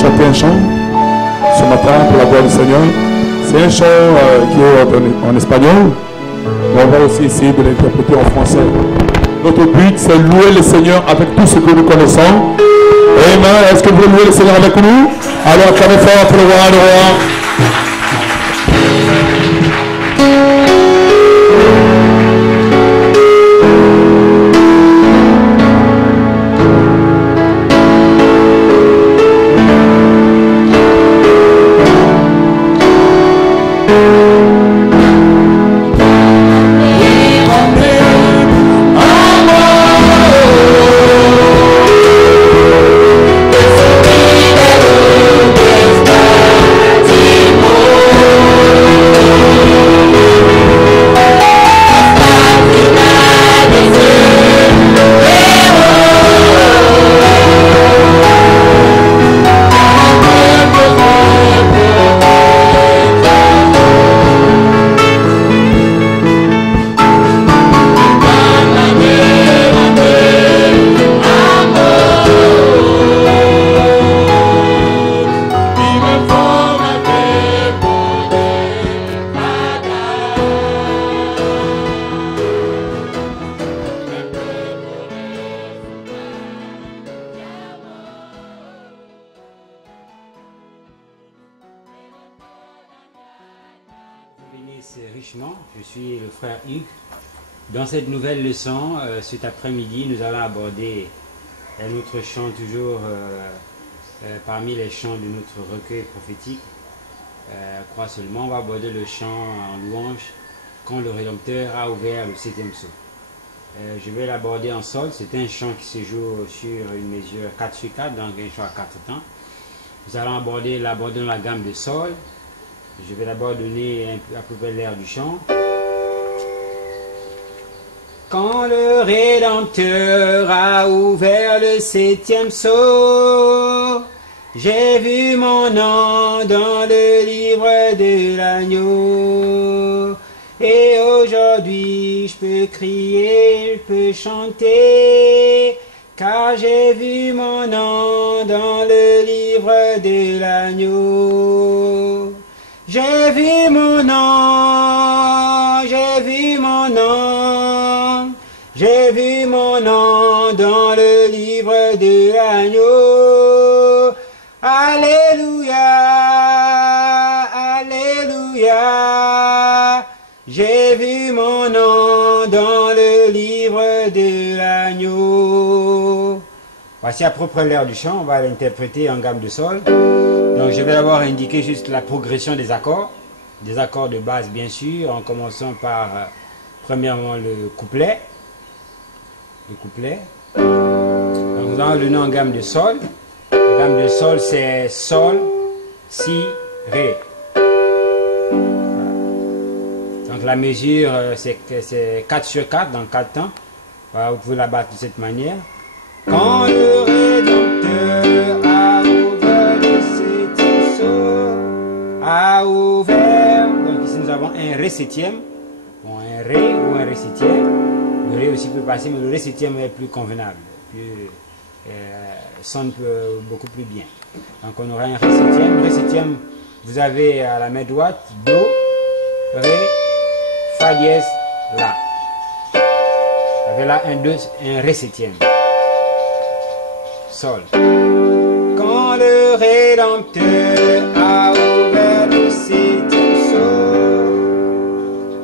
chanter un chant ce matin pour la gloire du Seigneur. C'est un chant qui est en espagnol, mais on va aussi essayer de l'interpréter en français. Notre but, c'est louer le Seigneur avec tout ce que nous connaissons. Amen. Est-ce que vous voulez louer le Seigneur avec nous? Alors, acclamez fort pour le roi, le roi. Richement, je suis le frère Hugues. Dans cette nouvelle leçon, cet après-midi, nous allons aborder un autre chant toujours parmi les chants de notre recueil prophétique. Crois seulement, on va aborder le chant en louange quand le Rédempteur a ouvert le 7e sceau. Je vais l'aborder en sol. C'est un chant qui se joue sur une mesure 4/4, donc un chant à 4 temps. Nous allons aborder dans la gamme de sol. Je vais d'abord donner à peu près l'air du chant. Quand le Rédempteur a ouvert le 7e sceau, j'ai vu mon nom dans le livre de l'agneau. Et aujourd'hui, je peux crier, je peux chanter, car j'ai vu mon nom dans le livre de l'agneau. J'ai vu mon nom, j'ai vu mon nom, j'ai vu mon nom dans le livre de l'agneau. Alléluia, alléluia, j'ai vu mon nom dans le livre de l'agneau. Voici à peu près l'air du chant, on va l'interpréter en gamme de sol. Donc je vais d'abord indiquer juste la progression des accords de base bien sûr, en commençant par premièrement le couplet. Donc nous allons le donner en gamme de sol. La gamme de sol c'est sol, si, ré. Voilà. Donc la mesure c'est 4/4 dans 4 temps. Voilà, vous pouvez la battre de cette manière. Quand le Rédempteur a ouvert, donc ici nous avons un Ré septième, bon, un Ré ou un Ré septième, le Ré aussi peut passer, mais le Ré septième est plus convenable, sonne beaucoup plus bien. Donc on aura un Ré septième, vous avez à la main droite Do, Ré, Fa dièse, La. Vous avez là un Ré septième, Sol. Quand le Rédempteur a ouvert le 7e sceau,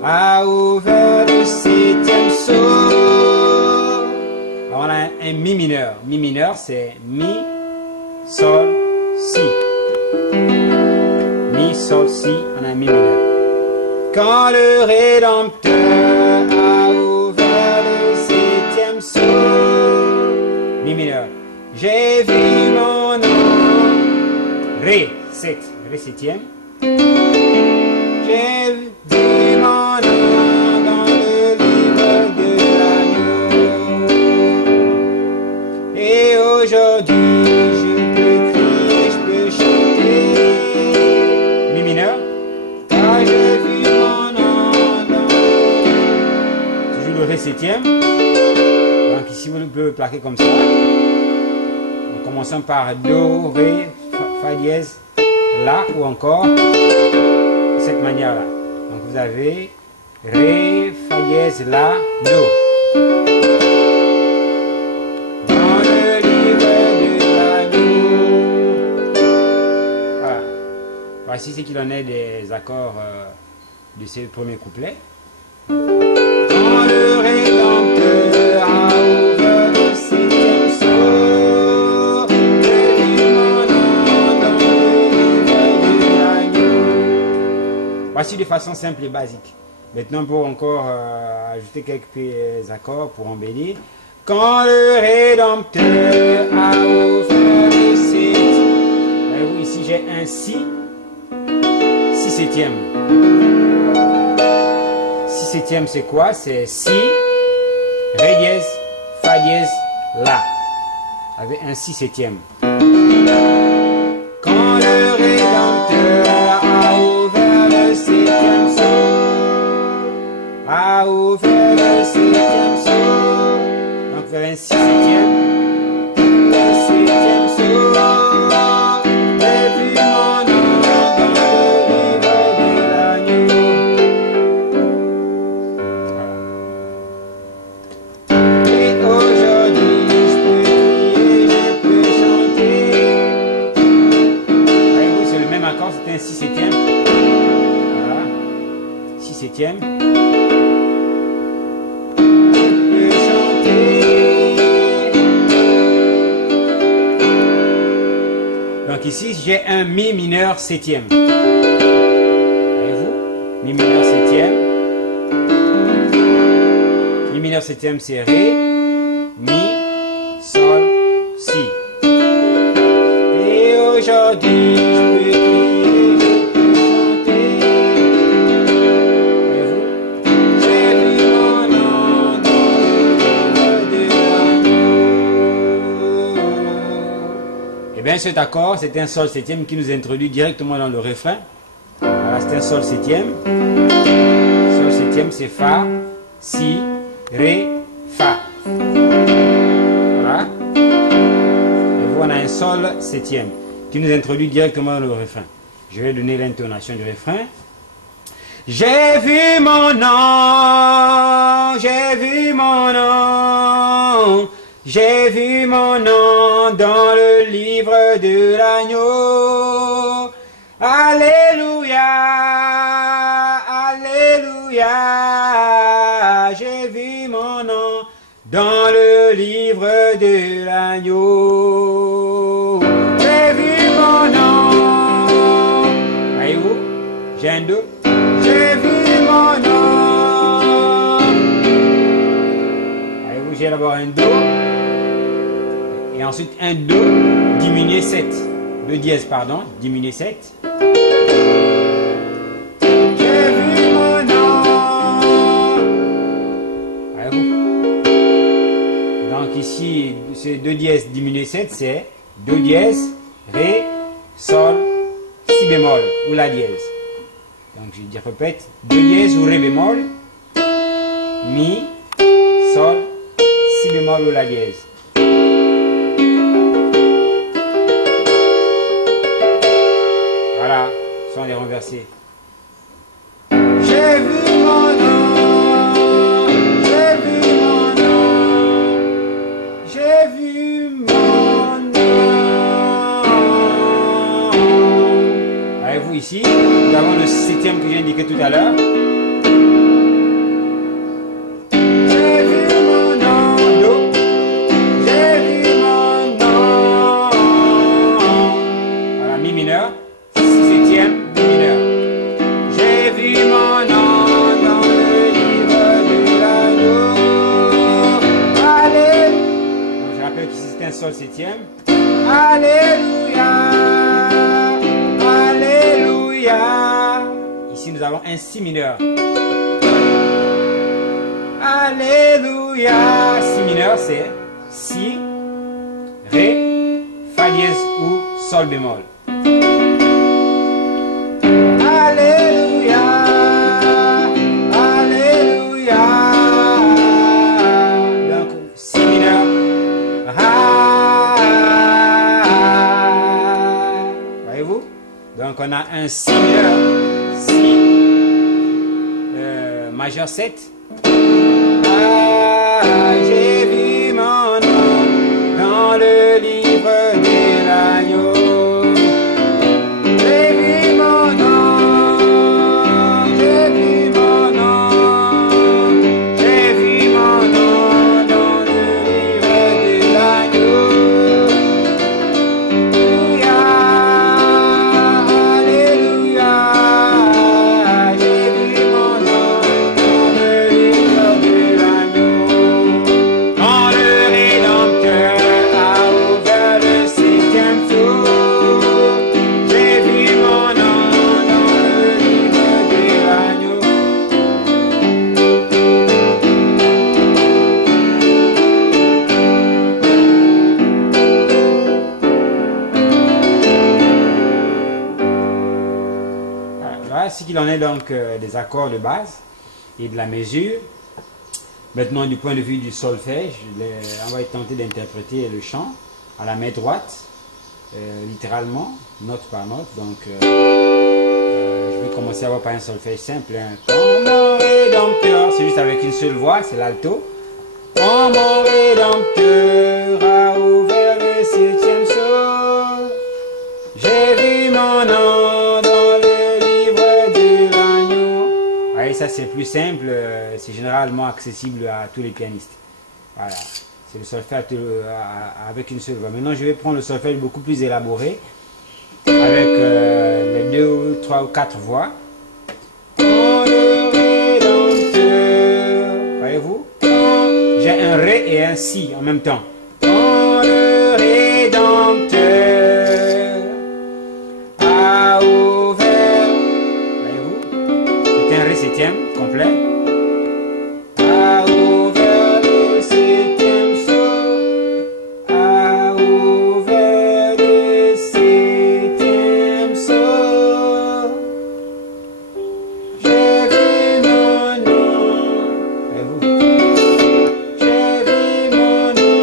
a ouvert le 7e sceau. Alors on a un Mi mineur. Mi mineur c'est Mi, Sol, Si. Mi, Sol, Si, on a un Mi mineur. Quand le Rédempteur a ouvert le 7e sceau, Mi mineur. J'ai vu mon nom, Ré, 7, Ré septième. J'ai vu mon nom dans le livre de l'agneau. Et aujourd'hui, je peux crier, je peux chanter. Mi mineur. Car j'ai vu mon nom dans toujours le Ré septième. Donc ici, vous pouvez le plaquer comme ça. Commençons par Do, Ré, fa dièse, la, ou encore de cette manière-là. Donc vous avez ré, fa dièse, la, do. Dans le livre de l'agneau. Voilà. Voici ce qu'il en est des accords de ce premier couplet. Quand le Rédempteur a ouvert le septième sceau, j'ai vu mon nom dans le livre de l'agneau. Voici de façon simple et basique. Maintenant, pour encore ajouter quelques accords pour embellir. Quand le Rédempteur a ouvert le septième. Voyez-vous, ici j'ai un si septième. Si septième, c'est quoi? C'est si, ré dièse, fa dièse, la. Avec un si septième. Quand le Rédempteur a ouvert le septième sceau, a ouvert le septième sceau. Donc vous avez un si septième, le septième sceau. J'ai vu mon nom dans le livre de l'agneau. Et aujourd'hui je peux crier, je peux chanter. Voyez-vous, c'est le même accord, c'est un si septième. Voilà, si septième. Donc ici, j'ai un mi mineur septième. Voyez-vous? Mi mineur septième. Mi mineur septième, c'est ré, mi, sol, si. Et aujourd'hui, je peux crier, je peux chanter. Voyez-vous? J'ai vu mon nom dans le livre de l'agneau. Et bien cet accord, c'est un sol septième qui nous introduit directement dans le refrain. Voilà, c'est un sol septième. Sol septième, c'est fa, si, ré, fa. Voilà. Et vous, on a un sol septième qui nous introduit directement dans le refrain. Je vais donner l'intonation du refrain. J'ai vu mon nom, j'ai vu mon nom, j'ai vu mon nom dans le livre de l'agneau. Alléluia, alléluia, j'ai vu mon nom dans le livre de l'agneau. J'ai vu mon nom. Voyez-vous, j'ai un do. J'ai vu mon nom. Voyez-vous, j'ai d'abord un do. Et ensuite un do diminué 7. Do dièse, pardon, diminué 7. J'ai vu mon nom. Voyez-vous. Donc ici, c'est do dièse diminué 7, c'est do dièse, ré, sol, si bémol ou la dièse. Donc je répète, do dièse ou ré bémol, mi, sol, si bémol ou la dièse. Voilà, sont les renversés. J'ai vu mon nom, j'ai vu mon nom, j'ai vu mon nom. Voyez-vous ici, nous avons le septième que j'ai indiqué tout à l'heure. J'ai vu mon nom, do. J'ai vu mon nom. Voilà, mi mineur. Septième, mi mineur. J'ai vu mon nom dans le livre de l'agneau. Alléluia. Donc je rappelle qu'ici c'est un sol septième. Alléluia. Alléluia. Ici nous avons un si mineur. Alléluia. Si mineur c'est si, ré, fa dièse ou sol bémol. Alléluia, alléluia. Donc, si mineur. Voyez-vous? Donc on a un si mineur, si majeur 7. Ah, j'ai vu mon nom dans le livre de l'agneau. J'ai vu mon nom, j'ai vu mon nom, j'ai vu mon nom dans le livre de l'agneau. Alléluia, alléluia, j'ai vu mon nom dans le livre de l'agneau. Quand le Rédempteur a ouvert le 7e sceau, j'ai vu mon nom dans le livre de l'agneau. Voilà ce qu'il en est donc des accords de base et de la mesure. Maintenant, du point de vue du solfège, on va tenter d'interpréter le chant à la main droite, littéralement, note par note. Donc, je vais commencer à voir par un solfège simple. Hein. Quand mon Rédempteur, c'est juste avec une seule voix, c'est l'alto. Quand mon Rédempteur a ouvert le 7e sceau, j'ai vu mon nom dans le livre de l'agneau. Voyez, ça c'est plus simple, c'est généralement accessible à tous les pianistes. Voilà, c'est le solfège avec une seule voix. Maintenant, je vais prendre le solfège beaucoup plus élaboré, avec les 2, 3 ou 4 voix. Quand le Rédempteur, voyez-vous, j'ai un Ré et un Si en même temps. Quand le Rédempteur a ouvert, voyez-vous, c'est un Ré septième complet. A ouvert le 7e sceau, a ouvert le 7e sceau. J'ai vu mon nom, voyez-vous, j'ai vu mon nom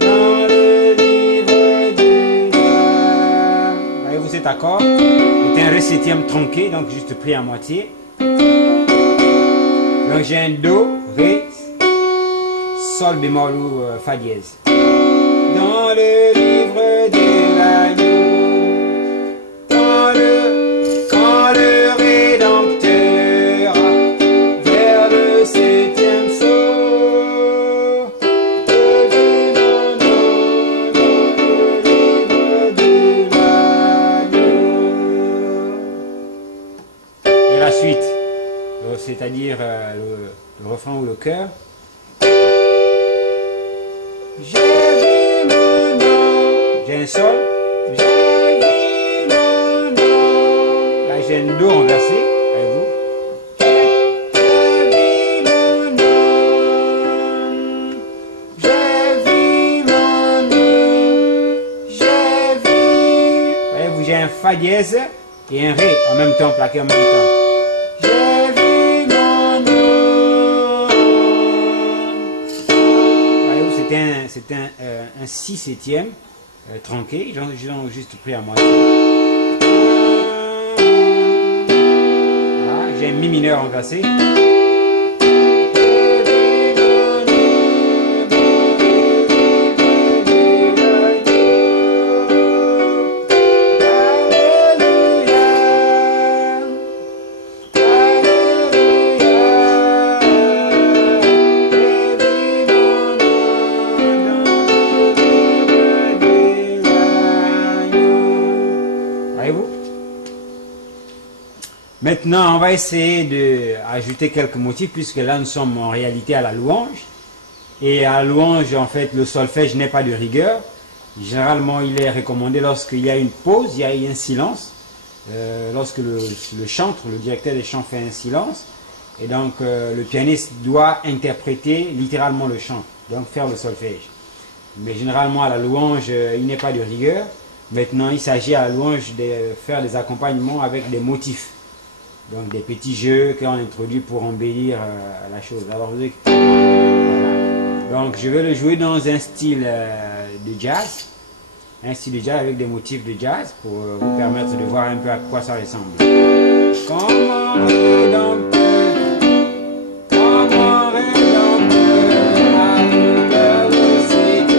dans le livre de la... Voyez-vous cet accord? C'est un Ré septième tronqué, donc juste pris à moitié. Donc j'ai un Do, Ré, Sol bémol ou Fa dièse. Dans le livre de l'agneau, quand le Rédempteur vers le 7e sceau, j'ai vu mon nom dans le livre de l'agneau. Et la suite, c'est-à-dire le refrain ou le chœur. J'ai vu mon nom, j'ai un sol, j'ai vu mon nom. Là j'ai un Do renversé, voyez-vous. J'ai vu mon nom, j'ai vu mon nom, j'ai vu. Voyez-vous, j'ai un Fa dièse et un Ré en même temps, plaqué en même temps. J'ai vu mon nom. Voyez-vous, c'est un Si septième tronqué, j'en ai juste pris à moitié. Voilà, j'ai un Mi mineur renversé. Maintenant, on va essayer d'ajouter quelques motifs, puisque là, nous sommes en réalité à la louange. Et à la louange, en fait, le solfège n'est pas de rigueur. Généralement, il est recommandé lorsqu'il y a une pause, il y a un silence. Lorsque le chantre, le directeur des chants fait un silence. Et donc, le pianiste doit interpréter littéralement le chant, donc faire le solfège. Mais généralement, à la louange, il n'est pas de rigueur. Maintenant, il s'agit à la louange de faire des accompagnements avec des motifs. Donc des petits jeux qu'on introduit pour embellir la chose. Alors, donc je vais le jouer dans un style de jazz. un style de jazz avec des motifs de jazz pour vous permettre de voir un peu à quoi ça ressemble. Comme un rédempteur, comme un rédempteur, à tout cœur aussi tu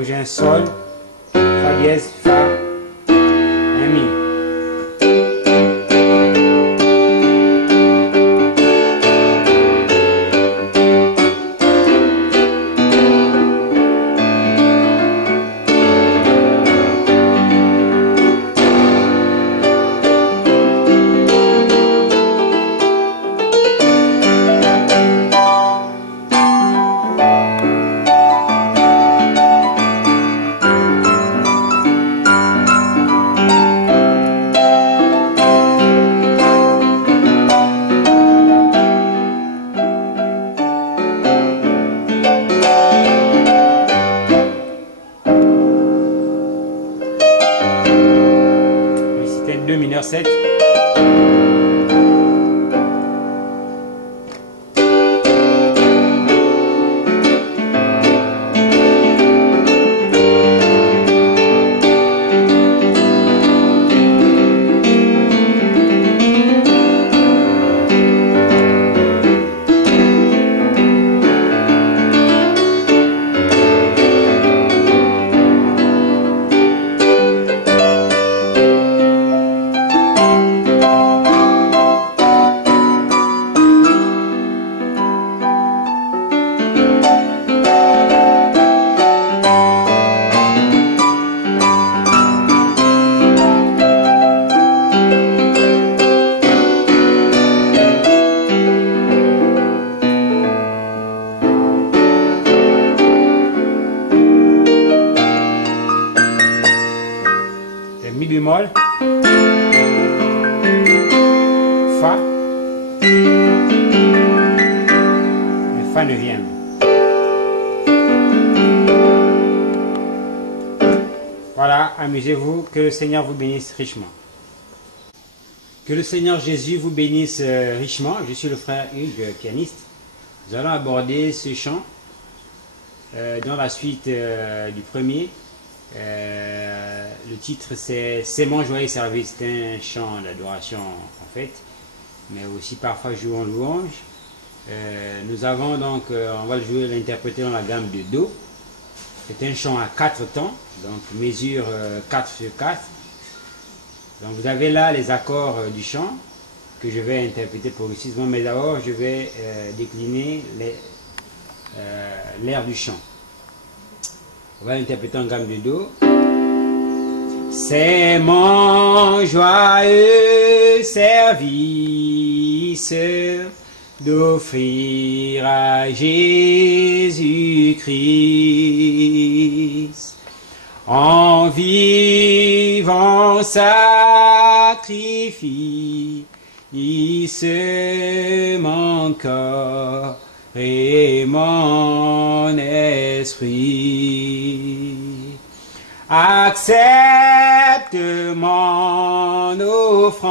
j'ai un sol, fa dièse, fa, un mi. C'était 2 mineur 7. Mi bémol, Fa, et Fa neuvième. Voilà, amusez-vous, que le Seigneur vous bénisse richement. Que le Seigneur Jésus vous bénisse richement. Je suis le frère Hugues, pianiste. Nous allons aborder ce chant dans la suite du premier. Le titre c'est mon joyeux service. C'est un chant d'adoration en fait, mais aussi parfois jouons louange. Nous avons donc, on va le jouer, l'interpréter dans la gamme de Do. C'est un chant à 4 temps, donc mesure 4 sur 4. Donc vous avez là les accords du chant, que je vais interpréter progressivement, mais d'abord je vais décliner l'air du chant. On va l'interpréter en gamme de Do. C'est mon joyeux service d'offrir à Jésus-Christ en vivant sacrifice mon corps et mon esprit. Accepte mon offrande,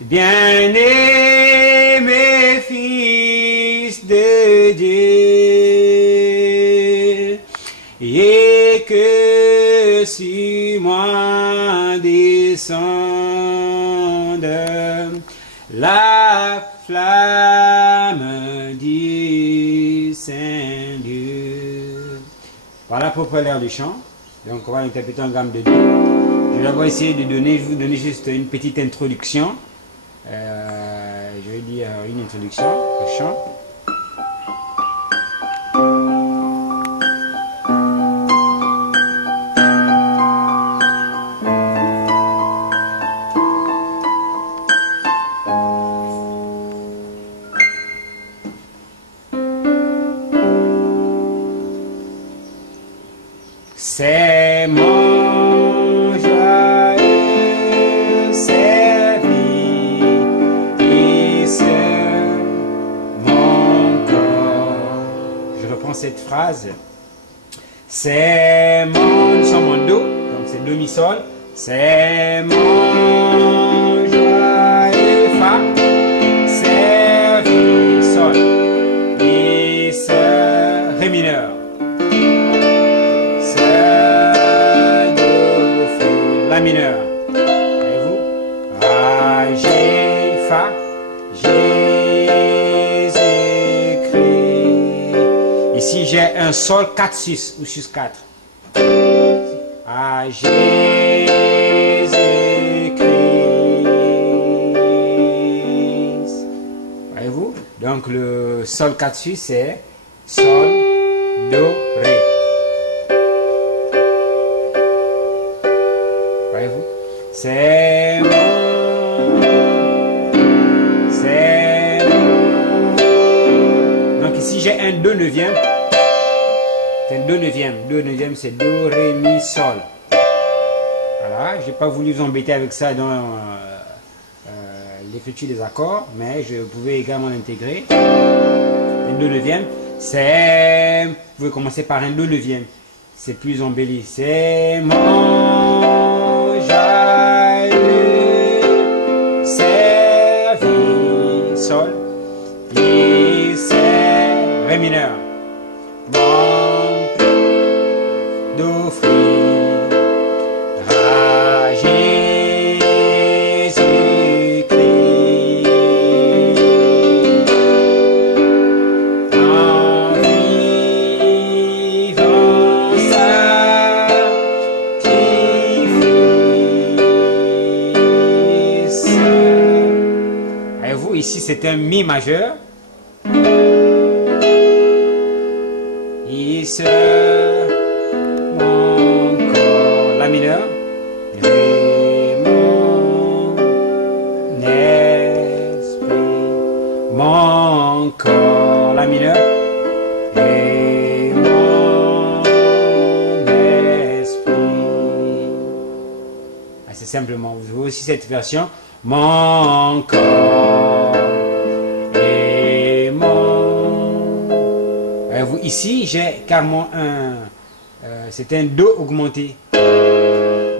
bien-aimé Fils de Dieu, et que sur moi descende la flamme du Saint-Dieu. Voilà pour l'air du chant. Donc on va interpréter en gamme de Do. Je vais d'abord essayer de vous donner juste une petite introduction. Je vais dire une introduction au chant. C'est mon joyeux service, mon corps. Je reprends cette phrase. C'est mon, nous sommes en Do, donc c'est Do mi sol. C'est mon joyeux Fa, service, sol, et Ré mineur. La mineur, voyez-vous? Ah, G, Fa, Jésus-Christ. Ici, j'ai un Sol 4-6 ou 6-4. Ah, Jésus-Christ. Voyez-vous? Donc, le Sol 4-6, c'est Sol, Do, Ré. C'est mon. Donc ici j'ai un Do neuvième. C'est un Do neuvième. Do neuvième c'est Do, Ré, Mi, Sol. Voilà, j'ai pas voulu vous embêter avec ça dans l'écriture des accords, mais je pouvais également l'intégrer. Un Do neuvième, c'est. Vous pouvez commencer par un Do neuvième. C'est plus embelli. C'est mon Sol, et c'est Ré mineur, mon d'offrir à Jésus-Christ en vivant sacrifice. Voyez-vous, ici c'est un Mi majeur. Il se mon corps, La mineur. Ré, mon esprit, mon corps, La mineur. Et mon esprit. Ah, c'est simplement, vous voyez aussi cette version. Mon corps et mon. Vous, ici, j'ai carrément un. C'est un Do augmenté.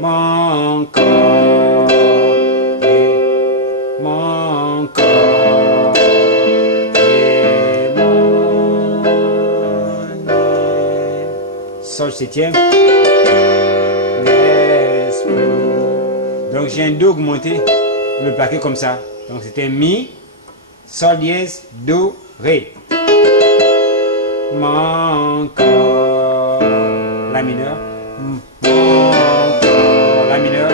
Mon corps et mon corps et mon. Sol septième. Donc j'ai un Do augmenté. Le plaquer comme ça. Donc c'était Mi, Sol dièse, Do, Ré. Mon corps, La mineur. Mon corps, La mineur.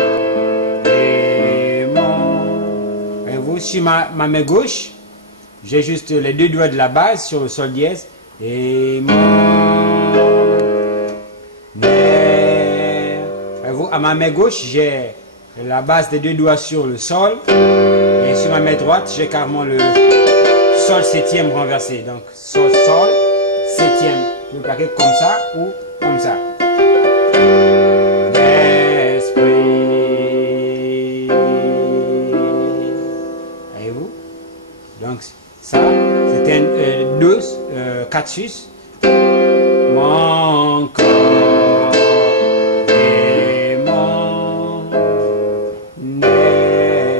Et mon sur ma main gauche, j'ai juste les deux doigts de la base sur le sol dièse. Et vous, à ma main gauche, j'ai la base des deux doigts sur le sol. Et sur ma main droite, j'ai carrément le sol septième renversé. Donc, sol, sol, septième. Vous le plaquez comme ça ou comme ça. L'esprit. Voyez-vous? Donc, ça, c'était un 2, 4 sus. Mon corps et mon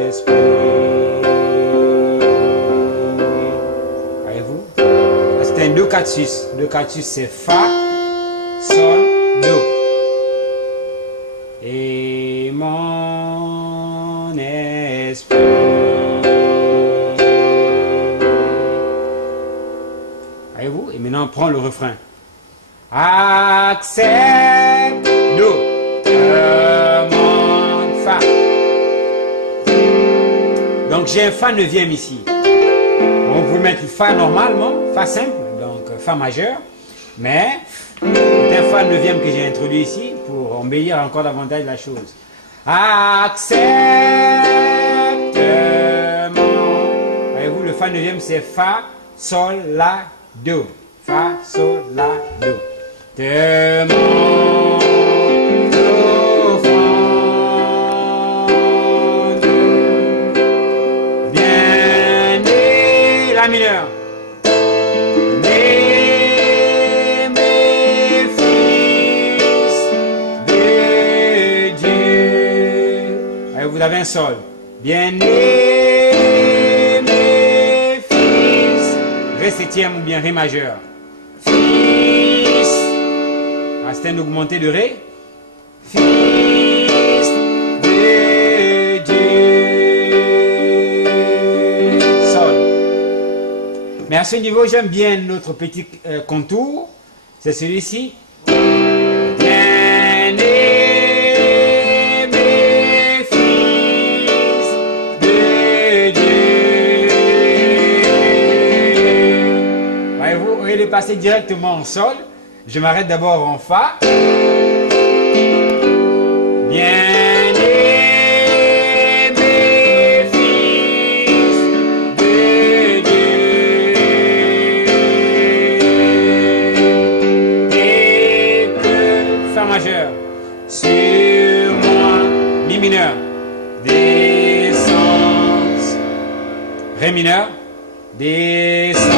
esprit. Voyez-vous? C'était un 2, 4 sus. 2, 4 sus, c'est Fa, Sol, Do. Et mon esprit. Voyez-vous? Et maintenant, on prend le refrain. Accepte, Do, mon Fa. Donc j'ai un Fa neuvième ici. On peut mettre le Fa normalement, Fa simple, donc Fa majeur. Mais c'est un Fa neuvième que j'ai introduit ici pour embellir encore davantage la chose. Accepte mon. Voyez-vous, le Fa neuvième c'est Fa, Sol, La, Do. Fa, Sol, La, Do. De mon profonde bien-aimé, La mineur. Né, mes fils de Dieu. Allez, vous avez un sol. Bien-aimé, mes fils. Ré septième ou bien Ré majeur. Fils. Ah, c'est un augmenté de Ré. Fils de Dieu. Sol. Mais à ce niveau, j'aime bien notre petit contour. C'est celui-ci. Bien-aimé fils de Dieu. Voyez-vous, au lieu de passer directement en Sol, je m'arrête d'abord en Fa. Bien-aimé fils de Dieu. Et que Fa majeur sur moi, Mi mineur, descends. Ré mineur, descends.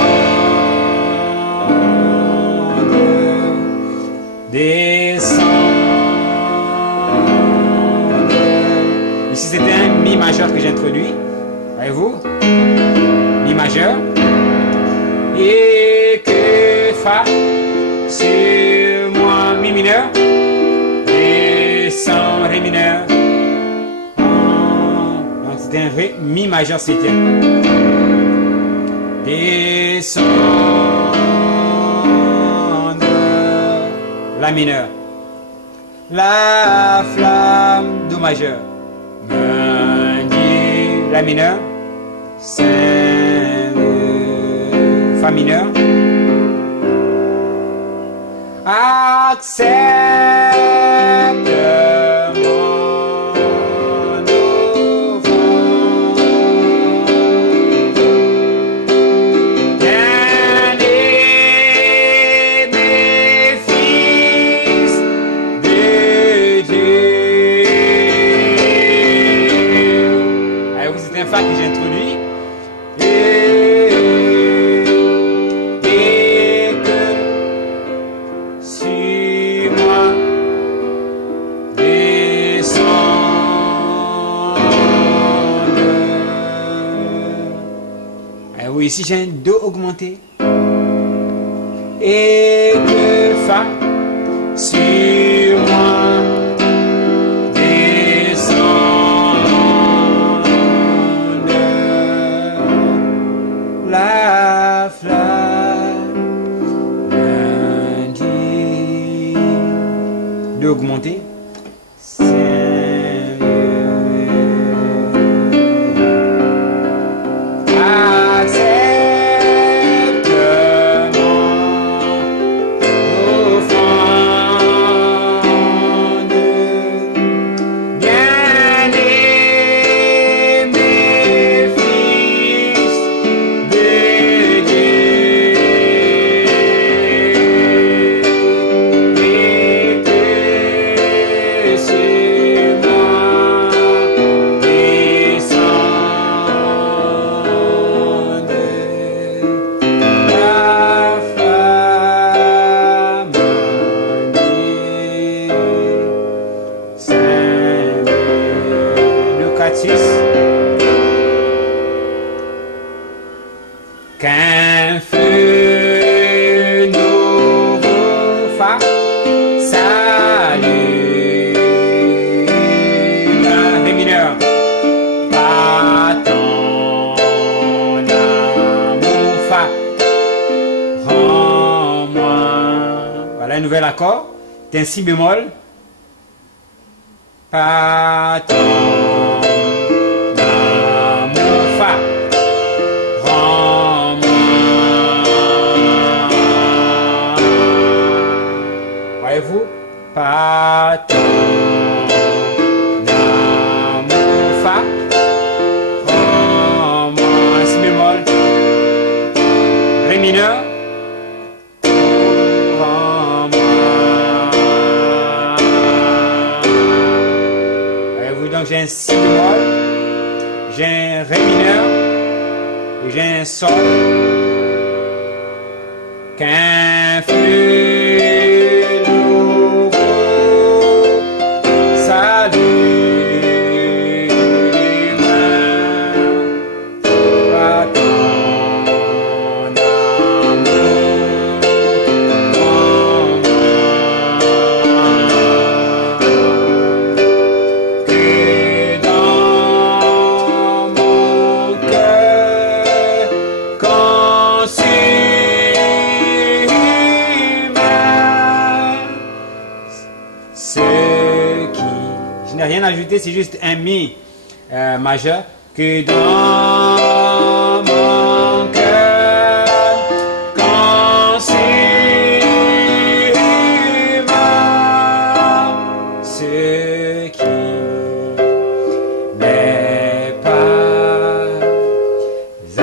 Descendre. Ici c'était un Mi majeur que j'ai introduit. Voyez-vous? Mi majeur. Et que Fa sur moi, Mi mineur. Descend, Ré mineur. Donc c'était un Ré, Mi majeur septième. Descend. La mineur. La flamme, Do majeur. Maudit, La mineur. Saint, Fa mineur. Accepte mon offrande. Bien-aimé fils de Dieu. Allez, vous, c'est un Fa que j'ai introduit. Et que sur moi descende. Oui, ici j'ai un Do augmenté. Et que Fa sur moi descende. La flamme lundi. Do augmenté. qu'un feu nouveau fa s'allume. Ré mineur. Pas ton amour fa. Rends-moi. Voilà un nouvel accord. C'est un si bémol. Pas ton amour fa. Voyez-vous? Pas ton amour fa. Rends-moi. Un si bémol. Ré mineur. Voyez-vous? Donc j'ai un si bémol. J'ai un ré mineur. Et j'ai un sol. Qu'un feu nouveau s'allume. Pas ton amour. Que dans mon cœur consume ce qui... Je n'ai rien ajouté, c'est juste un mi majeur. Que dans mon cœur consume ce qui n'est pas à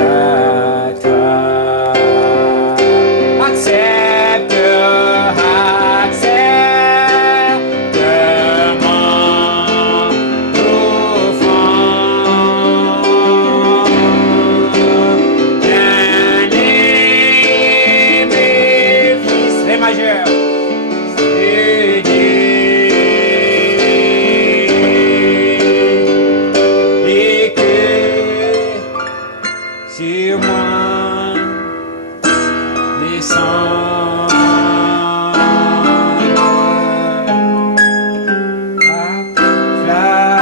toi. Accepte mon offrande. Bien-aimé fils, ré majeur, c'est Dieu. Et que sur moi descende la flamme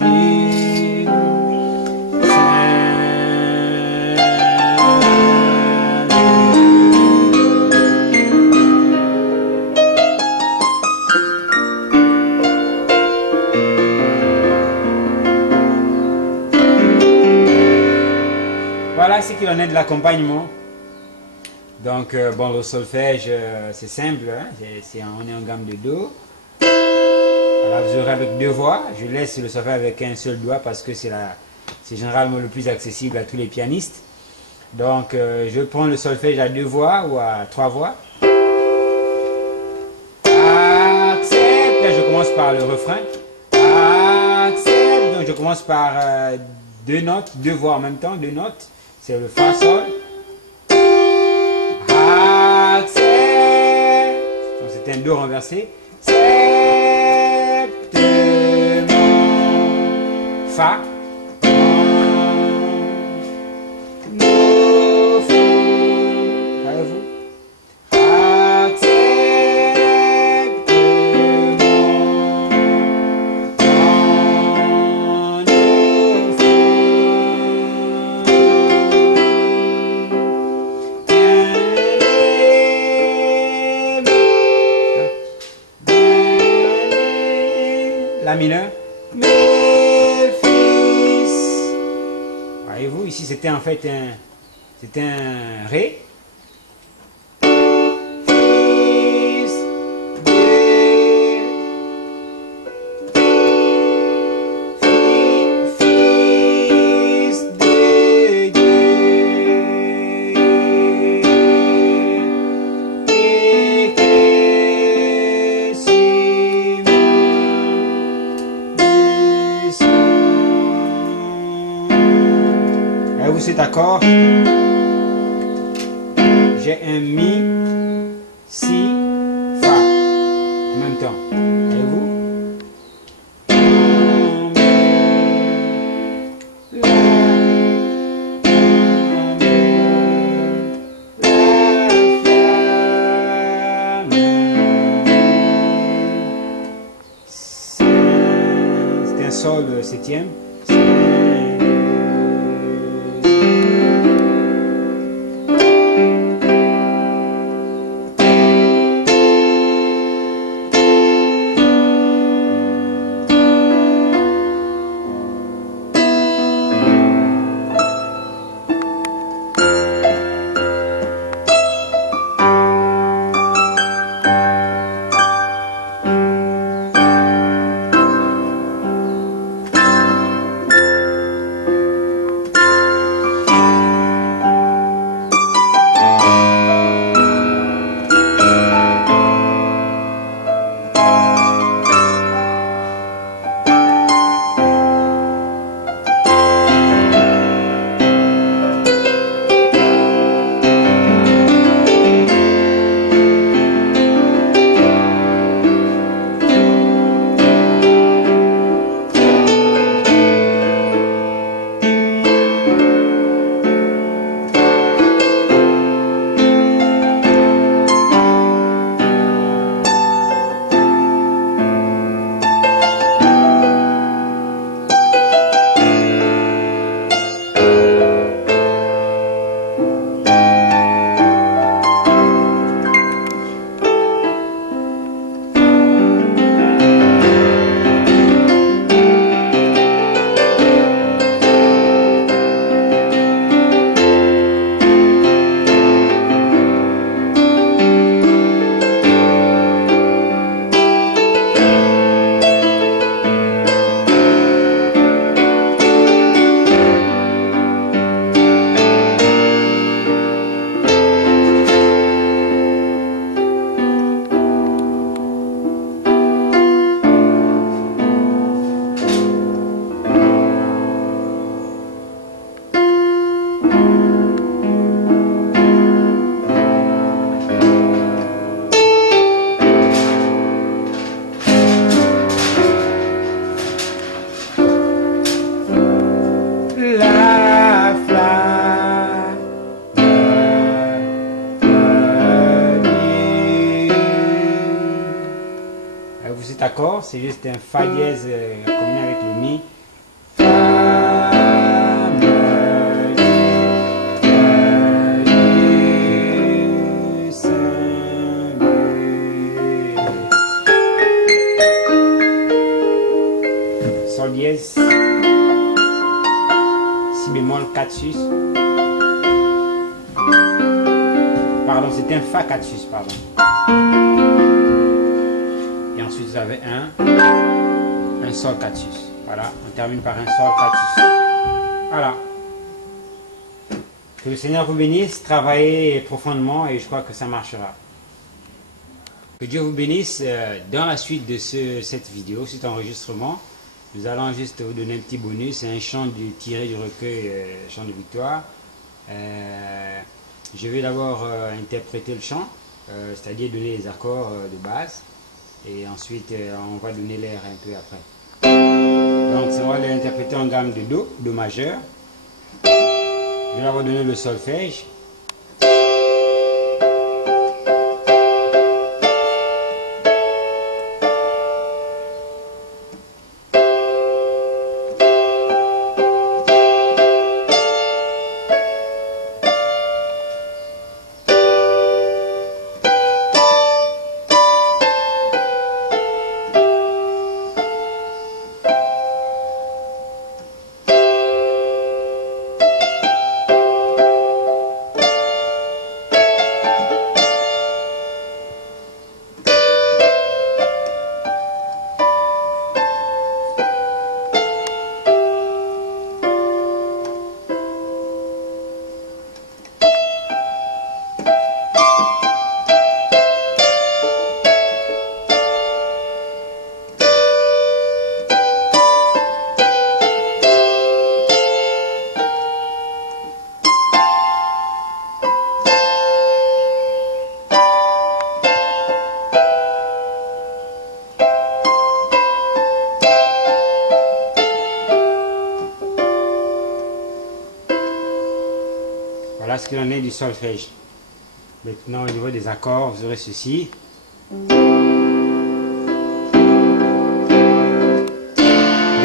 du Voilà ce qu'il en est de l'accompagnement. Donc, bon, le solfège, c'est simple, hein, on est en gamme de Do. Alors, vous aurez avec deux voix. Je laisse le solfège avec un seul doigt parce que c'est généralement le plus accessible à tous les pianistes. Donc, je prends le solfège à deux voix ou à trois voix. Accepte. Là, je commence par le refrain. Accepte. Donc, je commence par deux notes, deux voix en même temps, deux notes. C'est le Fa, Sol. Accepte. Donc, c'est un Do renversé. Accepte mon Fa. La mineur. Mes fils. Voyez-vous, ici c'était en fait un Ré. Fils de cet accord, j'ai un Mi, Si, Fa en même temps. Voyez-vous? sol septième. Cet accord, c'est juste un fa dièse combiné avec le mi. Sol dièse, si bémol 4 sus. Pardon, c'est un fa 4 sus, pardon. Ensuite, vous avez un sol 4 sus. Voilà, on termine par un sol 4 sus. Voilà. Que le Seigneur vous bénisse, travaillez profondément et je crois que ça marchera. Que Dieu vous bénisse. Dans la suite de cette vidéo, cet enregistrement, nous allons juste vous donner un petit bonus. C'est un chant tiré du recueil Chant de victoire. Je vais d'abord interpréter le chant, c'est-à-dire donner les accords de base. Et ensuite, on va donner l'air un peu après. Donc, on va l'interpréter en gamme de Do, Do majeur. Je vais avoir donné le solfège. Voilà ce qu'il en est du solfège. Maintenant, au niveau des accords, vous aurez ceci. Ré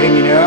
mineur.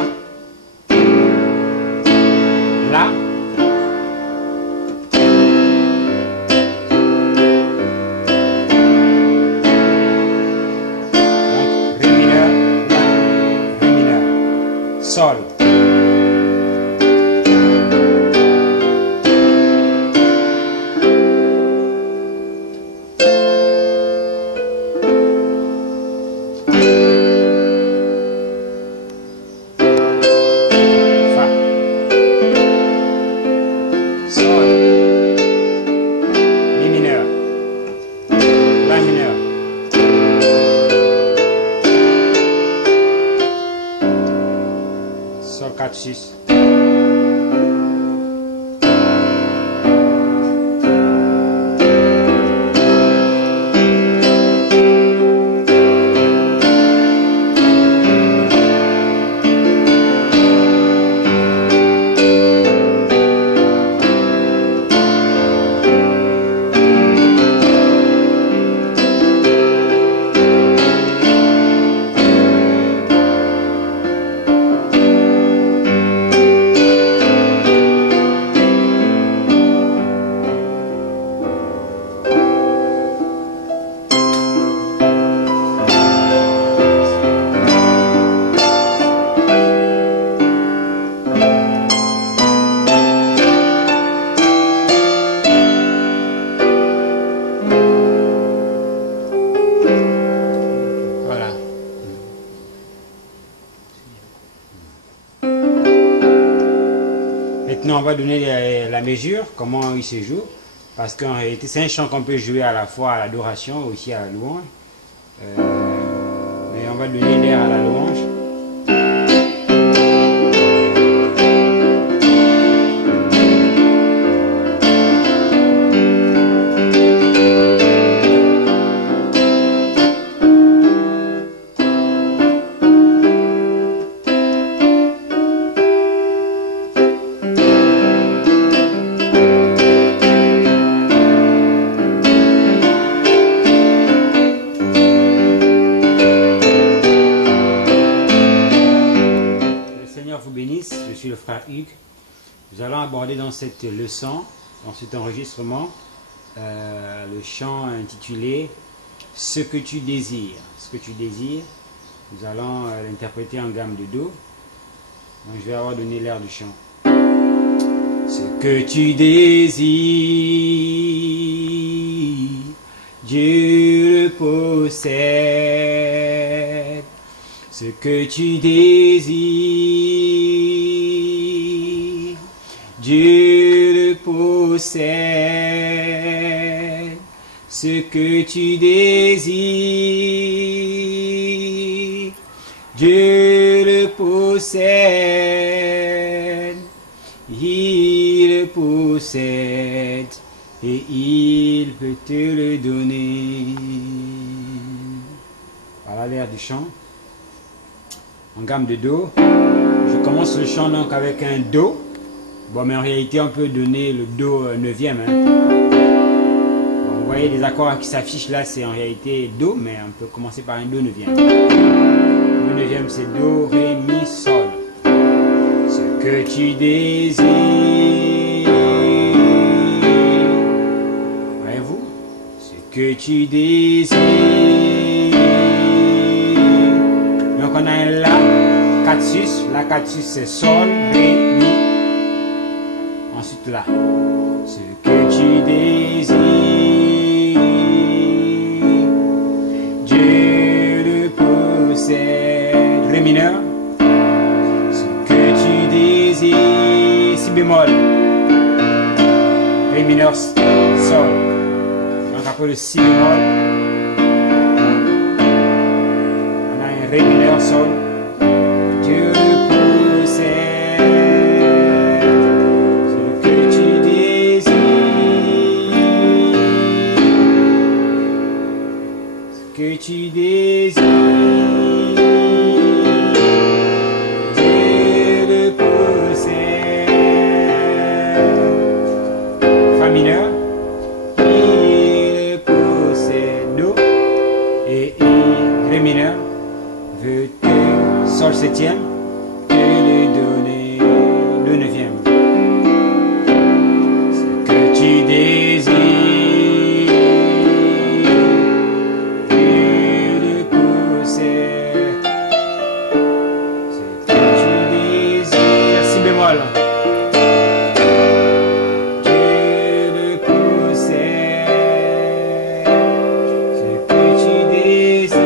Maintenant, on va donner la mesure, comment il se joue. Parce qu'en réalité, c'est un chant qu'on peut jouer à la fois à l'adoration, aussi à la louange. Mais on va donner l'air à la louange. Je suis le frère Hugues. Nous allons aborder dans cette leçon, dans cet enregistrement, le chant intitulé « Ce que tu désires ». Ce que tu désires, nous allons l'interpréter en gamme de Do. Donc je vais avoir donné l'air du chant. Ce que tu désires, Dieu le possède. Ce que tu désires, Dieu le possède. Ce que tu désires, Dieu le possède. Il le possède et il peut te le donner. Voilà l'air du chant. En gamme de Do. Je commence le chant donc avec un Do. Bon, mais en réalité, on peut donner le Do 9e. Bon, vous voyez les accords qui s'affichent là, c'est en réalité Do, mais on peut commencer par un Do 9e. Le 9e, c'est Do, Ré, Mi, Sol. Ce que tu désires. Voyez-vous? Ce que tu désires. Donc on a un La, 4 sus. La 4 sus c'est Sol, Ré, Mi. Ensuite La. Ce que tu désires, Dieu le possède. Ré mineur. Ce que tu désires, Si bémol. Ré mineur, Sol. Donc après le Si bémol. Ré mineur, Sol, Dieu le possède. Ce que tu désires, ce que tu désires, Dieu le possède. Fa mineur, il le possède. Do et Ré mineur. Veut te, Sol 7e, te le donner, le 9e. Ce que tu désires, Dieu le possède. Ce que tu désires, Si bémol. Dieu le possède. Ce que tu désires.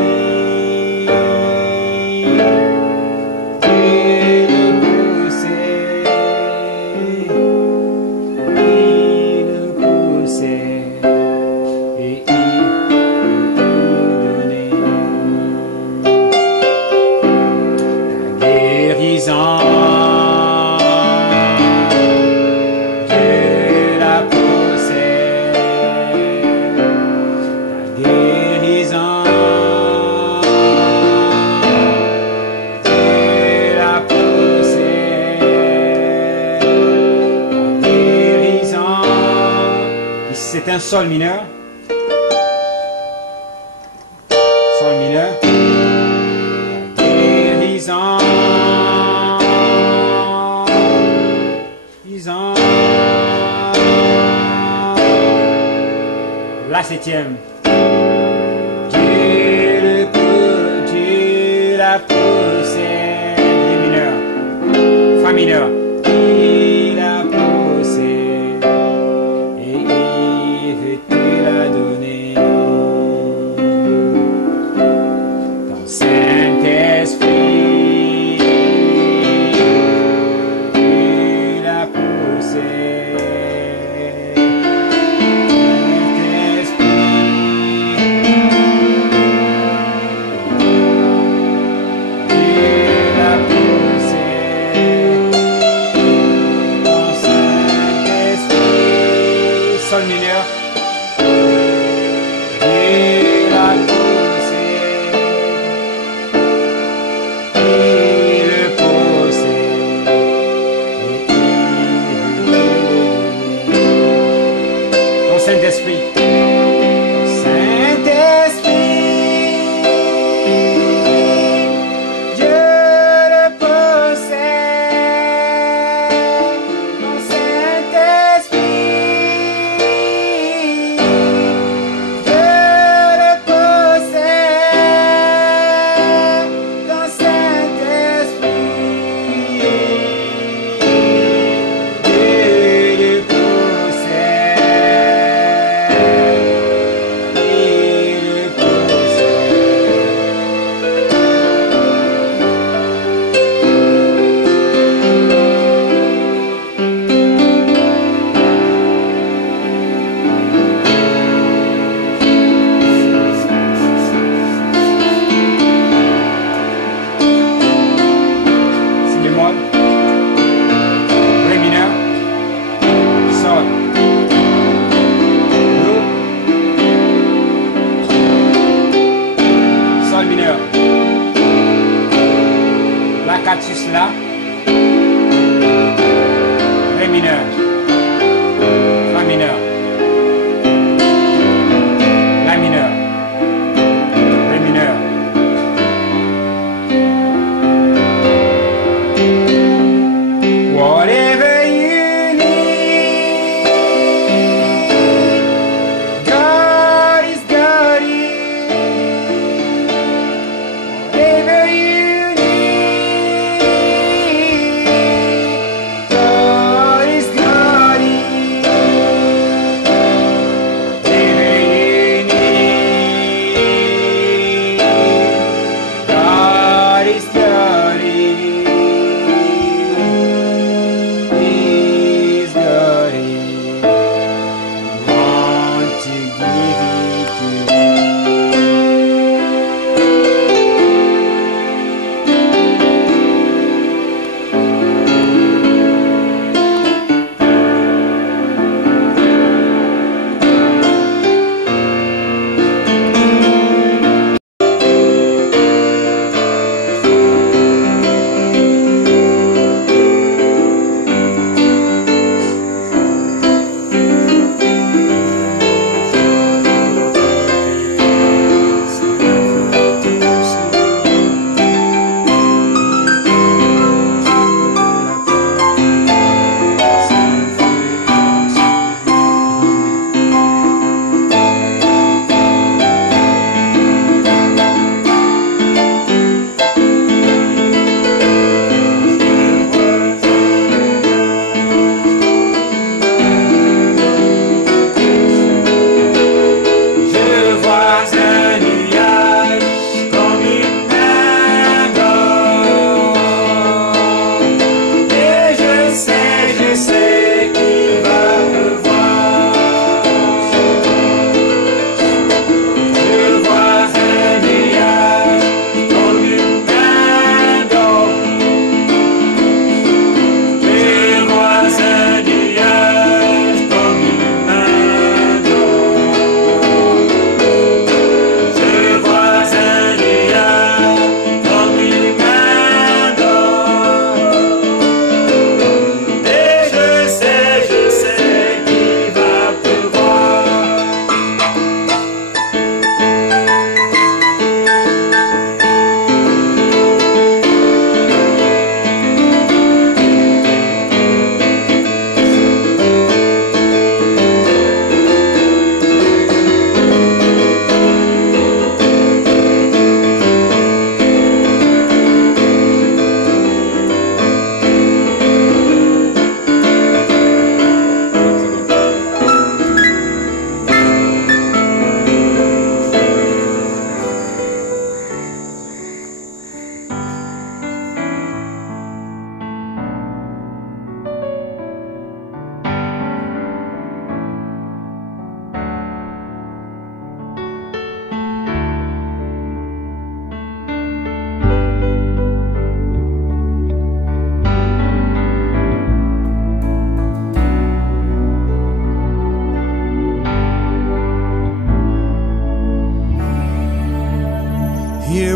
C'est un Sol mineur. Sol mineur. Guérison. La 7e. Dieu la possède. Ré mineur. Fa mineur. Il la possède. Et il veut te la donner. Ton Saint-Esprit. Tu la possèdes.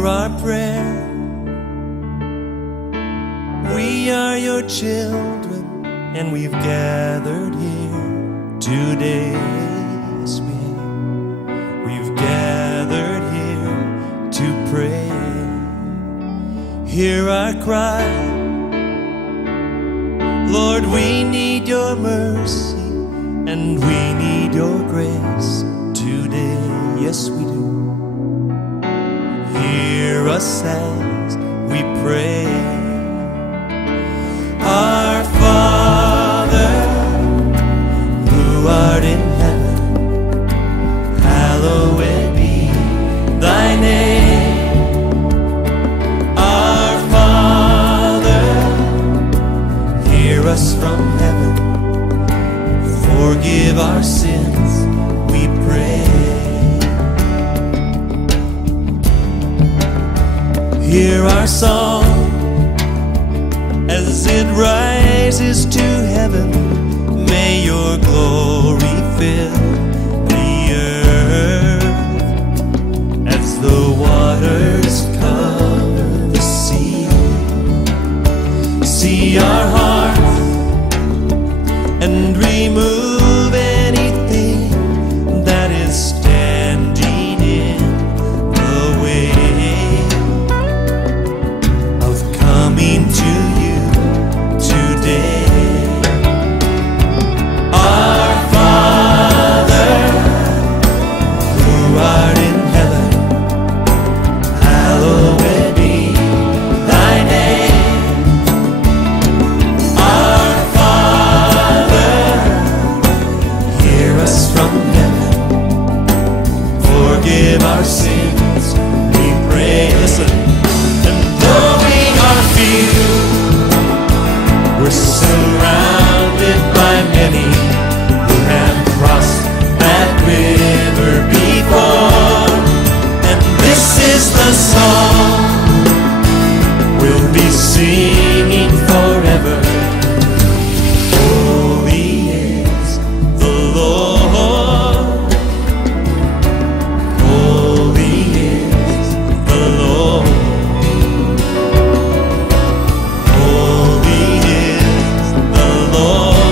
Hear our prayer. We are your children, and we've gathered here today. Yes, we've gathered here to pray. Hear our cry. Lord, we need your mercy, and we need your grace today. Yes, we do. Hear us as we pray. Our Father, who art in heaven, hallowed be thy name. Our Father, hear us from heaven. Forgive our sins, we pray. Hear our song as it rises to heaven. May your glory fill the earth as the waters cover the sea. See our hearts and remove anything that is standing in the way of coming to you today. Our Father, who art in heaven, hallowed be thy name. Our Father, hear us from heaven. Forgive our sins, we pray. Listen. And though we are few, we're surrounded by many who have crossed that river before. And this is the song we'll be singing forever. Holy is the Lord. Holy is the Lord. Holy is the Lord.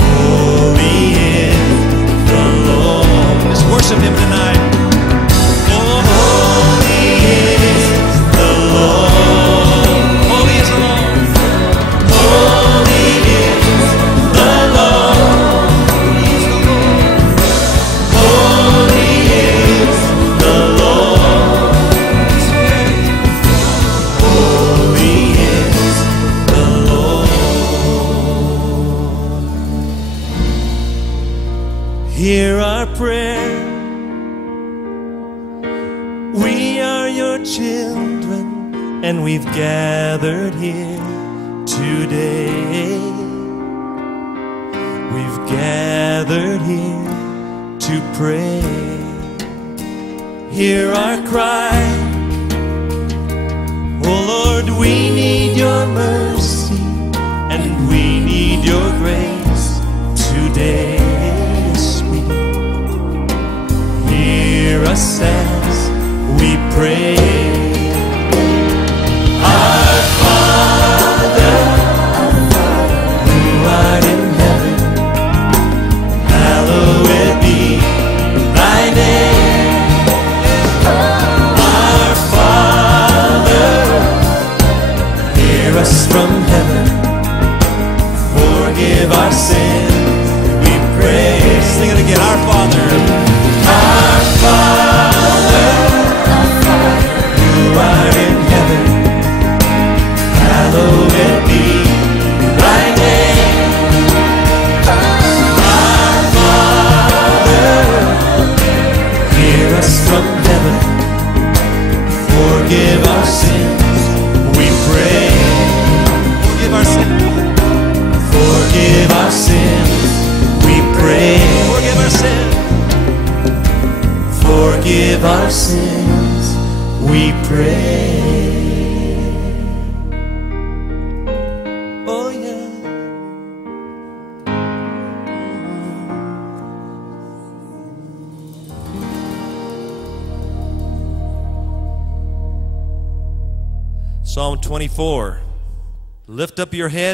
Holy is the Lord. Just worship him tonight. Oh, holy is the Lord. Holy is the Lord. Holy is the Lord. Holy is the Lord. Holy is the Lord. Hear our prayer. We are your children, and we've gathered here today. We've gathered here to pray. Hear our cry. Oh Lord, we need your mercy, and we need your grace today. Yes, we do. Hear us as we pray. Our Father, who art in heaven, hallowed be thy name. Our Father, hear us from heaven. Forgive our sins, we pray. Sing it again. Our Father, our Father, who art in heaven, hallowed be thy name. Our Father, hear us from heaven. Forgive our sins, we pray. Forgive our sins. Forgive our sins, we pray. Forgive our sins. Forgive our sins, we pray. Oh yeah. Psalm 24. Lift up your head.